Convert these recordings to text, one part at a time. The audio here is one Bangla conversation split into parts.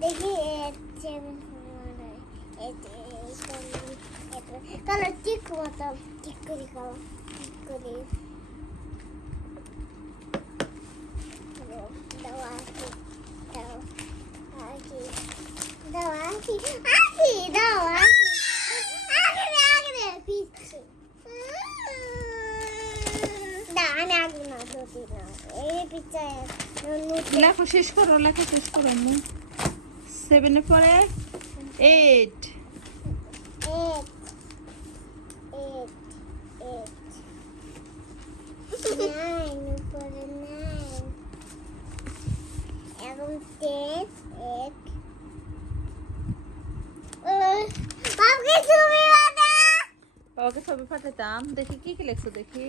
দেখি কালার ঠিক মতো ঠিক করি কালার ঠিক করি দাও আসি দাও আসি দাও আসি আসি দাও আসি আগে আগে পিছে দাও আমি আগে না দুটি না এই পিছে লেখো শেষ করো আম্মু 7 এর পরে 8 ওকে ছবি পাঠাতাম দেখি কি কি লিখছো দেখি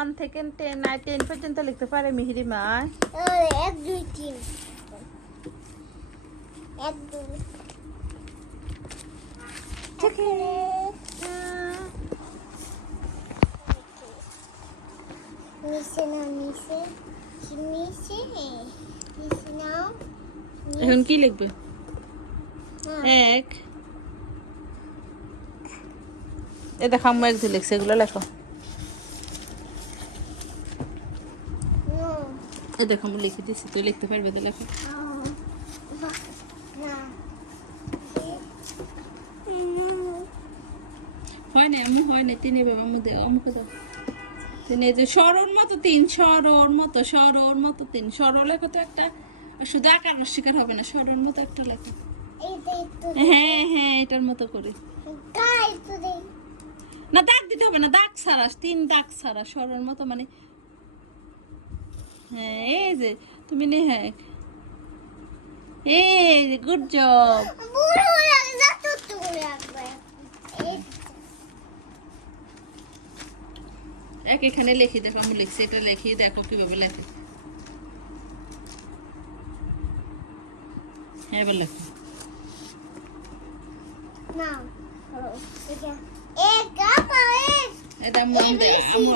1 থেকে 10 পর্যন্ত লিখতে পারে মিহিরিমা 1 2 3 1 2 ঠিক আছে নিচে নাও এখন কি লিখবে এক এ দেখো আম্মু এক দিয়ে লিখছে এগুলো লেখো এ দেখো আমি লিখে দিচ্ছি তুই লিখতে পারবে তো লেখো হয় না আম্মু হয় না তিনে বাবা আম্মু দে আম্মুকে দাও তিনে যে সরোর মতো 3 সরোর মতো 3 সরো লেখো তো একটা শুধু আকার শিকার হবে না সরোর মতো একটা লেখো হ্যাঁ এটার মতো করে না দাগ দিতে হবে না দাগ ছাড়া 3 দাগ ছাড়া সরোর মতো মানে হ্যাঁ এই যে তুমি নে হ্যাঁ এই গুড জব এক এখানে লিখে দেখো আমি লিখছি এটা লিখে দেখো কিভাবে লেখে হ্যাঁ এবার লেখো এটা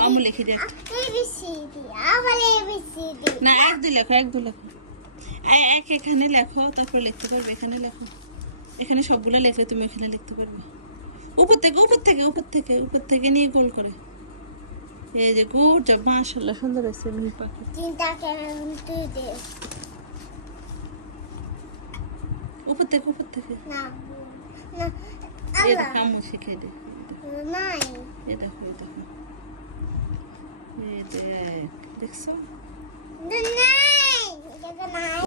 আমু লিখে দে না এক দুই লেখো এক এখানে লেখো তারপর লিখতে পারবে এখানে লেখো এখানে সবগুলো লেখলে তুমি এখানে লিখতে পারবে উপর থেকে নিয়ে গোল করে এই যে গুড জব মাশাআল্লাহ সুন্দর হয়েছে মিহি পাখি উপর থেকে এটা কামু শিখে দে এটা দেখছো